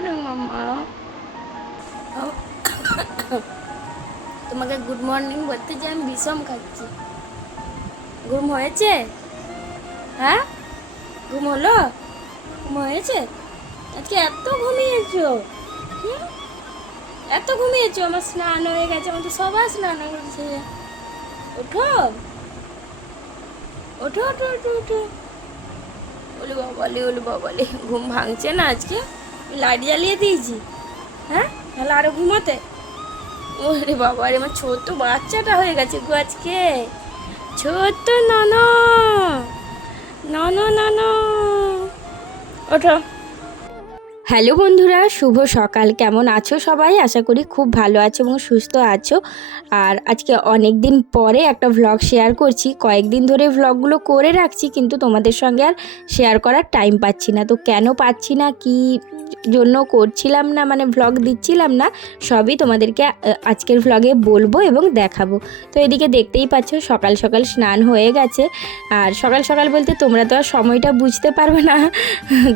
Morning মাম্মা। তোমাকে good morning বলতে যে আমি বিষম খাচ্ছি। ঘুম হয়েছে? হ্যাঁ, ঘুম হলো? ঘুম হয়েছে? আজকে এত ঘুমিয়েছো? হুম, এত ঘুমিয়েছো? আমার স্নান হয়ে গেছে, আমার তো সবার স্নান হয়েছে। ওঠো ওঠো ওঠো ওঠো ওঠো। ওলে বাবালে, ওলে বাবালে, ঘুম ভাঙছে না আজকে? লাইট জ্বালিয়ে দিয়েছি। হ্যাঁ, তাহলে আরো ঘুমাতে? ওরে বাবা রে, আমার ছোট্ট বাচ্চাটা হয়ে গেছে গো আজকে। ছোট্ট নন, নন নন, ওঠো। হ্যালো বন্ধুরা, শুভ সকাল। কেমন আছো সবাই? আশা করি খুব ভালো আছো এবং সুস্থ আছো। আর আজকে অনেক দিন পরে একটা ভ্লগ শেয়ার করছি। কয়েকদিন ধরে ভ্লগগুলো করে রাখছি, কিন্তু তোমাদের সঙ্গে আর শেয়ার করার টাইম পাচ্ছি না। তো কেন পাচ্ছি না, কি জন্য করছিলাম না, মানে ভ্লগ দিচ্ছিলাম না, সবই তোমাদেরকে আজকের ভ্লগে বলবো এবং দেখাবো। তো এদিকে দেখতেই পাচ্ছ সকাল সকাল স্নান হয়ে গেছে। আর সকাল সকাল বলতে তোমরা তো আর সময়টা বুঝতে পারবে না।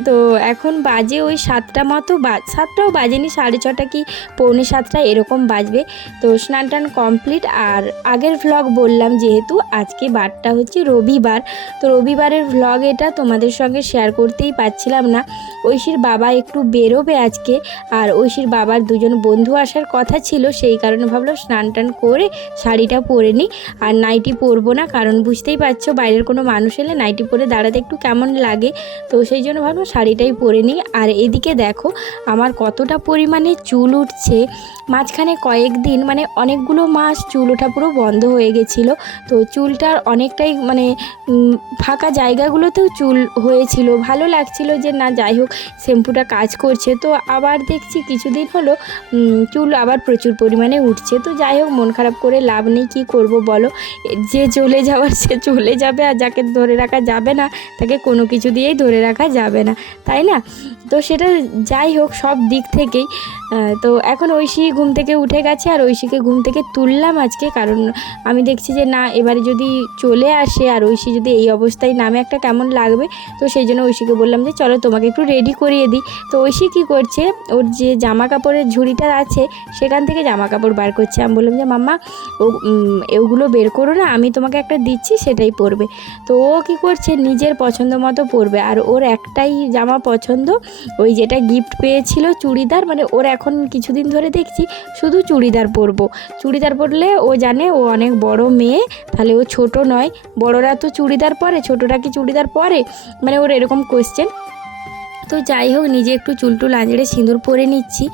তো এখন বাজে ওই 7টা মতো, 7টাও বাজেনি, 6:30 কি 6:45 এরকম বাজবে। তো স্নান টান কমপ্লিট। আর আগের ভ্লগ বললাম, যেহেতু আজকে বারটা হচ্ছে রবিবার, তো রবিবারের ভ্লগ এটা তোমাদের সঙ্গে শেয়ার করতেই পারছিলাম না। ঐশীর বাবা একটু বেরোবে আজকে, আর ঐশীর বাবার দুজন বন্ধু আসার কথা ছিল, সেই কারণে ভাবলাম স্নান টান করে শাড়িটা পরে নিই। আর নাইটি পরবো না, কারণ বুঝতেই পারছো বাইরের কোনো মানুষ এলে নাইটি পরে দাঁড়াতে একটু কেমন লাগে। তো সেই জন্য ভাবলাম শাড়িটাই পরে নিই। আর এদিকে দেখো আমার কতটা পরিমাণে চুল উঠছে। মাঝখানে কয়েকদিন মানে অনেকগুলো মাস চুল ওঠা পুরো বন্ধ হয়ে গেছিলো। তো চুলটার অনেকটাই মানে ফাঁকা জায়গাগুলোতেও চুল হয়েছিল। ভালো লাগছিল যে না, যাই হোক শ্যাম্পুটা কাজ করছে। তো আবার দেখছি কিছুদিন হলো চুল আবার প্রচুর পরিমাণে উঠছে। তো যাই হোক, মন খারাপ করে লাভ নেই, কী করব বলো। যে চলে যাওয়ার সে চলে যাবে, আর যাকে ধরে রাখা যাবে না তাকে কোনো কিছু দিয়েই ধরে রাখা যাবে না, তাই না? তো সেটা যাই হোক, সব দিক থেকেই। তো এখন ঐশী ঘুম থেকে উঠে গেছে, আর ঐশীকে ঘুম থেকে তুললাম আজকে, কারণ আমি দেখছি যে না, এবারে যদি চলে আসে আর ঐশী যদি এই অবস্থায় নামে একটা কেমন লাগবে। তো সেই জন্য ঐশীকে বললাম যে চলো তোমাকে একটু রেডি করিয়ে দিই। তো ঐশী কী করছে, ওর যে জামা কাপড়ের ঝুড়িটা আছে সেখান থেকে জামা কাপড় বার করছে। আমি বললাম যে মাম্মা ওগুলো বের করো না, আমি তোমাকে একটা দিচ্ছি, সেটাই পরবে। তো ও কী করছে, নিজের পছন্দ মতো পরবে। আর ওর একটাই জামা পছন্দ, ওই যেটা গিফট পেয়েছিল চুড়িদার। মানে ওর এখন কিছুদিন ধরে দেখছি শুধু চুড়িদার পরবো। চুড়িদার পরলে ও জানে ও অনেক বড় মেয়ে, তাহলে ও ছোট নয়। বড়রা তো চুড়িদার পরে, ছোটরা কি চুড়িদার পরে, মানে ওর এরকম কোয়েশ্চেন। তো যাই হোক, নিজে একটু চুলটুল আঁচড়ে সিঁদুর পরে নিচ্ছি।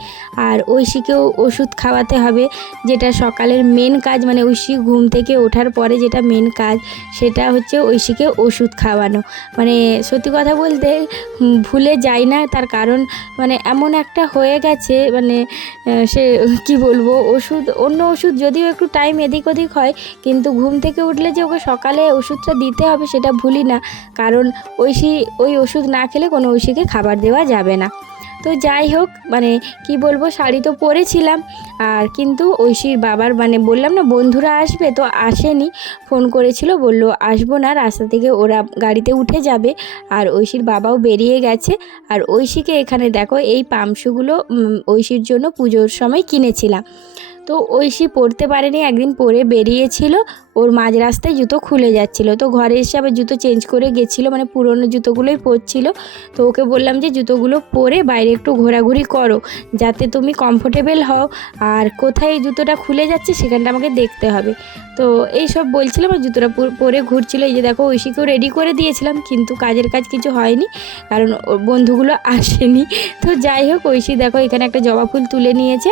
আর ঐশীকেও ওষুধ খাওয়াতে হবে, যেটা সকালের মেন কাজ। মানে ঐশী ঘুম থেকে ওঠার পরে যেটা মেন কাজ, সেটা হচ্ছে ঐশীকে ওষুধ খাওয়ানো। মানে সত্যি কথা বলতে ভুলে যাই না, তার কারণ মানে এমন একটা হয়ে গেছে, মানে সে কি বলবো, অন্য ওষুধ যদিও একটু টাইম এদিক ওদিক হয়, কিন্তু ঘুম থেকে উঠলে যে ওকে সকালে ওষুধটা দিতে হবে সেটা ভুলি না। কারণ ঐশী ওই ওষুধ না খেলে কোনো ঐশীকে খাবার দেওয়া যাবে না। তো যাই হোক, মানে কি বলবো, শাড়ি তো পরেছিলাম। আর কিন্তু ঐশীর বাবার মানে বললাম না বন্ধুরা আসবে, তো আসেনি। ফোন করেছিল, বললো আসবো না, রাস্তা থেকে ওরা গাড়িতে উঠে যাবে। আর ঐশীর বাবাও বেরিয়ে গেছে। আর ঐশীকে এখানে দেখো এই পামশুগুলো ঐশীর জন্য পুজোর সময় কিনেছিলাম। তো ঐশী পরতে পারেনি, একদিন পরে বেরিয়েছিল, ওর মাঝ রাস্তায় জুতো খুলে যাচ্ছিল। তো ঘরে এসে আবার জুতো চেঞ্জ করে গেছিলো, মানে পুরনো জুতোগুলোই পরছিল। তো ওকে বললাম যে জুতোগুলো পরে বাইরে একটু ঘোরাঘুরি করো, যাতে তুমি কমফোর্টেবল হও। আর কোথায় জুতোটা খুলে যাচ্ছে সেখানটা আমাকে দেখতে হবে। তো এই সব বলছিলাম, আর জুতোটা পরে ঘুরছিল। এই যে দেখো ঐশীকেও রেডি করে দিয়েছিলাম, কিন্তু কাজের কাজ কিছু হয়নি, কারণ ওর বন্ধুগুলো আসেনি। তো যাই হোক, ঐশী দেখো এখানে একটা জবা ফুল তুলে নিয়েছে,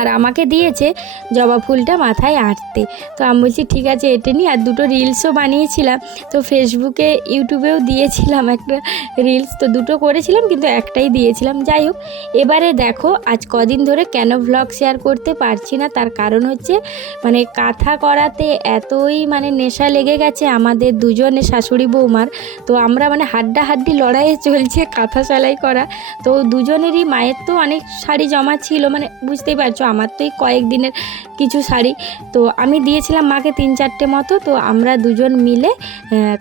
আর আমাকে দিয়েছে জবা ফুলটা মাথায় আঁটতে। তো আমি বলছি ঠিক আছে এঁটে নিই। আর দুটো রিলসও বানিয়েছিলাম, তো ফেসবুকে ইউটিউবেও দিয়েছিলাম একটা রিলস। তো দুটো করেছিলাম, কিন্তু একটাই দিয়েছিলাম। যাই হোক, এবারে দেখো আজ কদিন ধরে কেন ভ্লগ শেয়ার করতে পারছি না, তার কারণ হচ্ছে মানে কাঁথা করাতে এতই মানে নেশা লেগে গেছে আমাদের দুজনে শাশুড়ি বৌমার। তো আমরা মানে হাড্ডাহাড্ডি লড়াইয়ে চলছে কাঁথা সেলাই করা। তো দুজনেরই, মায়ের তো অনেক শাড়ি জমা ছিল, মানে বুঝতেই পারছো পেরেছো, আমার তো এই কয়েকদিনের কিছু শাড়ি। তো আমি দিয়েছিলাম মাকে 3-4টে মতো। তো আমরা দুজন মিলে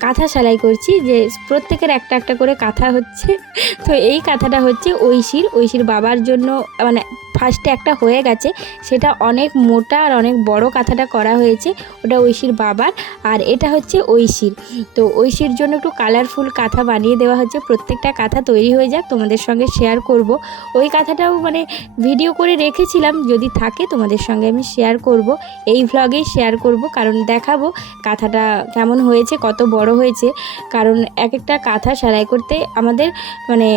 কাঁথা সেলাই করছি, যে প্রত্যেকের একটা একটা করে কাঁথা হচ্ছে। তো এই কাঁথাটা হচ্ছে ঐশীর বাবার জন্য, মানে ফার্স্টে একটা হয়ে গেছে, সেটা অনেক মোটা আর অনেক বড় কাঁথাটা করা হয়েছে, ওটা ঐশীর বাবার। আর এটা হচ্ছে ঐশীর। তো ঐশীর জন্য একটু কালারফুল কাঁথা বানিয়ে দেওয়া হচ্ছে। প্রত্যেকটা কাঁথা তৈরি হয়ে যাক, তোমাদের সঙ্গে শেয়ার করব। ওই কাঁথাটাও মানে ভিডিও করে রেখেছিলাম, যদি থাকে তোমাদের সঙ্গে আমি শেয়ার করব, এই ভ্লগেই শেয়ার করব, কারণ দেখাবো কাঁথাটা কেমন হয়েছে, কত বড় হয়েছে। কারণ এক একটা কাঁথা সেলাই করতে আমাদের মানে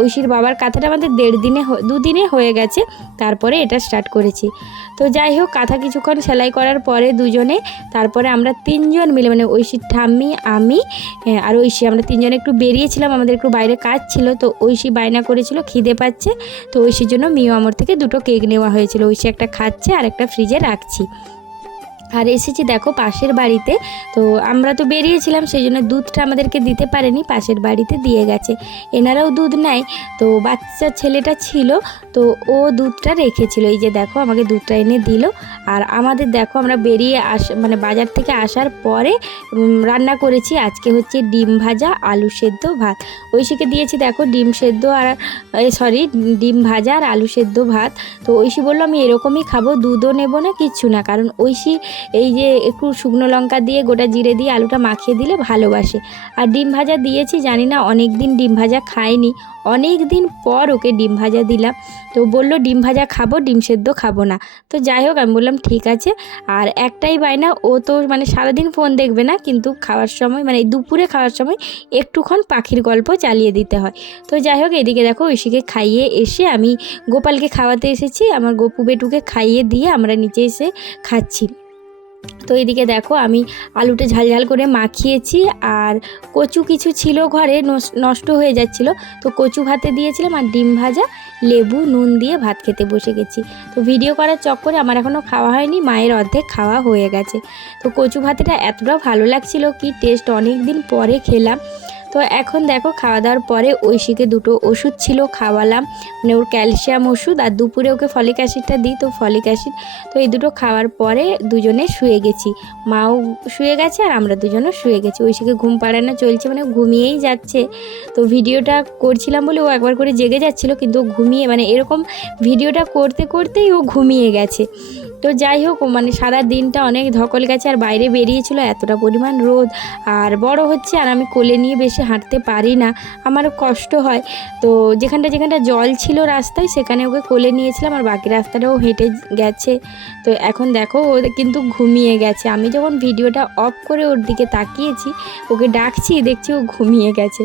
ঐশীর বাবার কাঁথাটা আমাদের 2 দিনে হয়ে গেছে, তারপরে এটা স্টার্ট করেছি। তো যাই হোক, কাঁথা কিছুক্ষণ সেলাই করার পরে দুজনে, তারপরে আমরা 3জন মিলে, মানে ঐশীর ঠাম্মি, আমি আর ঐশী, আমরা 3জনে একটু বেরিয়েছিলাম, আমাদের একটু বাইরে কাজ ছিল। তো ঐশী বায়না করেছিল খিদে পাচ্ছে, তো ঐশীর জন্য মিও আমর থেকে 2টো কেক নেওয়া হয়েছিল। ঐশী একটা খাচ্ছে আর একটা ফ্রিজে রাখছি। আর এসেছি দেখো পাশের বাড়িতে। তো আমরা তো বেরিয়েছিলাম, সেই জন্য দুধটা আমাদেরকে দিতে পারেনি, পাশের বাড়িতে দিয়ে গেছে। এনারাও দুধ নেয়, তো বাচ্চা ছেলেটা ছিল, তো ও দুধটা রেখেছিল। এই যে দেখো আমাকে দুধটা এনে দিল। আর আমাদের দেখো আমরা বেরিয়ে মানে বাজার থেকে আসার পরে রান্না করেছি। আজকে হচ্ছে ডিম ভাজা, আলু সেদ্ধ, ভাত। ঐশীকে দিয়েছি দেখো ডিম সেদ্ধ আর ডিম ভাজা আর আলু সেদ্ধ ভাত। তো ঐশী বললো আমি এরকমই খাবো, দুধও নেব না, কিচ্ছু না। কারণ ঐশী এই যে একটু শুকনো লঙ্কা দিয়ে গোটা জিরে দিয়ে আলুটা মাখিয়ে দিলে ভালোবাসে। আর ডিম ভাজা দিয়েছি, জানি না অনেক দিন ডিম ভাজা খায়নি, অনেক দিন পর ওকে ডিম ভাজা দিলাম। তো বলল ডিম ভাজা খাবো, ডিম সেদ্ধ খাবো না। তো যাই হোক, আমি বললাম ঠিক আছে। আর একটাই বায়না, ও তো মানে সারাদিন ফোন দেখবে না, কিন্তু খাওয়ার সময় মানে দুপুরে খাওয়ার সময় একটুক্ষণ পাখির গল্প চালিয়ে দিতে হয়। তো যাই হোক, এদিকে দেখো ঐশীকে খাইয়ে এসে আমি গোপালকে খাওয়াতে এসেছি, আমার গপু বেটুকে খাইয়ে দিয়ে আমরা নিচে এসে খাচ্ছি। তো এদিকে দেখো আমি আলুটা ঝাল করে মাখিয়েছি, আর কচু কিছু ছিল ঘরে, নষ্ট হয়ে যাচ্ছিলো, তো কচু ভাতে দিয়েছিলাম, আর ডিম ভাজা, লেবু নুন দিয়ে ভাত খেতে বসে গেছি। তো ভিডিও করার চক্করে আমার এখনও খাওয়া হয়নি, মায়ের অর্ধেক খাওয়া হয়ে গেছে। তো কচু ভাতেটা এতটা ভালো লাগছিল, কি টেস্ট, অনেক দিন পরে খেলাম। তো এখন দেখো খাওয়া দাওয়ার পরে ঐশীকে 2টো ওষুধ ছিল, খাওয়ালাম, মানে ওর ক্যালসিয়াম ওষুধ, আর দুপুরে ওকে ফলিক অ্যাসিডটা দিই, তো ফলিক অ্যাসিড। তো এই 2টো খাওয়ার পরে দুজনে শুয়ে গেছি, মাও শুয়ে গেছে আর আমরা দুজনও শুয়ে গেছি। ঐশীকে ঘুম পাড়ানো চলছে, মানে ঘুমিয়েই যাচ্ছে। তো ভিডিওটা করছিলাম বলে ও একবার করে জেগে যাচ্ছিলো, কিন্তু ও ঘুমিয়ে, মানে এরকম ভিডিওটা করতে করতেই ও ঘুমিয়ে গেছে। তো যাই হোক, মানে সারা দিনটা অনেক ধকল গেছে, আর বাইরে বেরিয়েছিল, এতটা পরিমাণ রোদ, আর বড় হচ্ছে, আর আমি কোলে নিয়ে বেশি হাঁটতে পারি না, আমারও কষ্ট হয়। তো যেখানটা জল ছিল রাস্তায়, সেখানে ওকে কোলে নিয়েছিলাম, আর বাকি রাস্তাটাও হেঁটে গেছে। তো এখন দেখো ও কিন্তু ঘুমিয়ে গেছে। আমি যখন ভিডিওটা অফ করে ওর দিকে তাকিয়েছি, ওকে ডাকছি, দেখছি ও ঘুমিয়ে গেছে।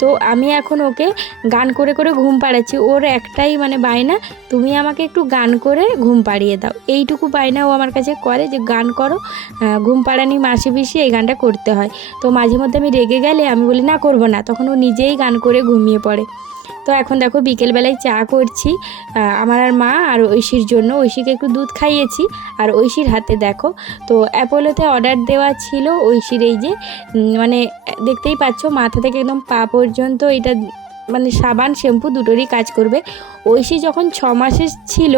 তো আমি এখন ওকে গান করে ঘুম পাড়াচ্ছি। ওর একটাই মানে বায়না, তুমি আমাকে একটু গান করে ঘুম পাড়িয়ে দাও, এইটুকু বায়না ও আমার কাছে করে, যে গান করো, ঘুম পাড়ানি মাসি পিসি এই গানটা করতে হয়। তো মাঝে মধ্যে আমি রেগে গেলে আমি বলি না, করবো না, তখন ও নিজেই গান করে ঘুমিয়ে পড়ে। তো এখন দেখো বিকেলবেলায় চা করছি, আমার আর মা আর ঐশীর জন্য। ঐশীকে একটু দুধ খাইয়েছি, আর ঐশীর হাতে দেখো, তো অ্যাপোলোতে অর্ডার দেওয়া ছিল ঐশীর, এই যে মানে দেখতেই পাচ্ছ মাথা থেকে একদম পা পর্যন্ত, এটা মানে সাবান শ্যাম্পু দুটোরই কাজ করবে। ঐশী যখন 6 মাসের ছিল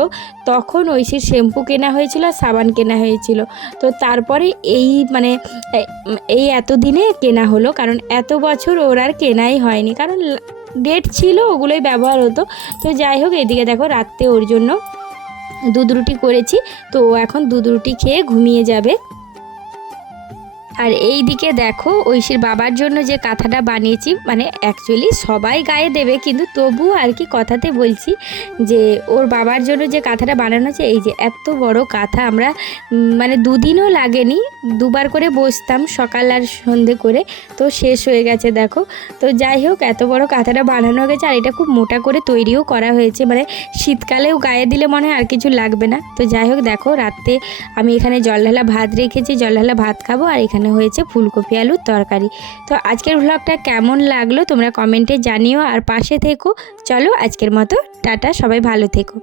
তখন ঐশীর শ্যাম্পু কেনা হয়েছিল আর সাবান কেনা হয়েছিল। তো তারপরে মানে এই এতদিনে কেনা হলো, কারণ এত বছর ওর আর কেনাই হয়নি, কারণ ডেট ছিল, ওগুলোই ব্যবহার হতো। তো যাই হোক, এদিকে দেখো রাত্রে ওর জন্য দুধ রুটি করেছি, তো ও এখন দুধ রুটি খেয়ে ঘুমিয়ে যাবে। আর এই দিকে দেখো ঐশীর বাবার জন্য যে কাঁথাটা বানিয়েছি, মানে অ্যাকচুয়ালি সবাই গায়ে দেবে, কিন্তু তবু আর কি কথাতে বলছি, যে ওর বাবার জন্য যে কাঁথাটা বানানো হচ্ছে, এই যে এত বড় কাঁথা, আমরা মানে 2 দিনও লাগেনি, 2বার করে বসতাম, সকাল আর সন্ধে করে, তো শেষ হয়ে গেছে দেখো। তো যাই হোক, এত বড় কাঁথাটা বানানো হয়ে গেছে, আর এটা খুব মোটা করে তৈরিও করা হয়েছে, মানে শীতকালেও গায়ে দিলে মনে হয় আর কিছু লাগবে না। তো যাই হোক দেখো, রাতে আমি এখানে জল ঢালা ভাত রেখেছি, জল ঢালা ভাত খাবো, আর এখানে হয়েছে ফুলকপি আলুর তরকারি। তো আজকের ভ্লগটা কেমন লাগলো তোমরা কমেন্টে জানিও, আর পাশে থেকো। চলো আজকের মতো টাটা, সবাই ভালো থেকো।